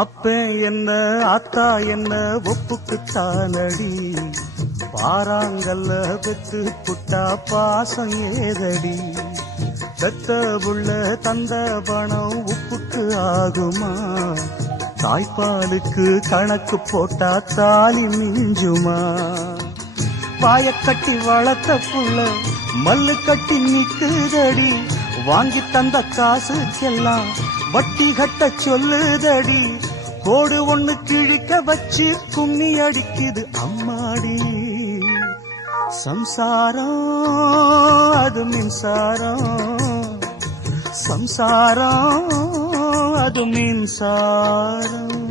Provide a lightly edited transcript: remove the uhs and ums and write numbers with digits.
அப்ப என்ன ஆத்தா என்ன ஒப்புக்குத்தானடி, பாறாங்கல்ல பெத்து புட்டா பாசம் ஏதடி, பெத்த புள்ள தந்த பணம் உப்புக்கு ஆகுமா, தாய்ப்பாலுக்கு கணக்கு போட்டா தாலி மிஞ்சுமா, பாயக்கட்டி வளர்த்த புள்ள மல்லு கட்டி நிக்குதடி, வாங்கி தந்த காசுக்கெல்லாம் வட்டி கட்ட சொல்லுதடி, கோடு ஒண்ணு கிழிக்க வச்சு கும்மி அடிக்குது அம்மாடி, சம்சாரம் அது மின்சாரம், சம்சாரம் அது மின்சாரம்.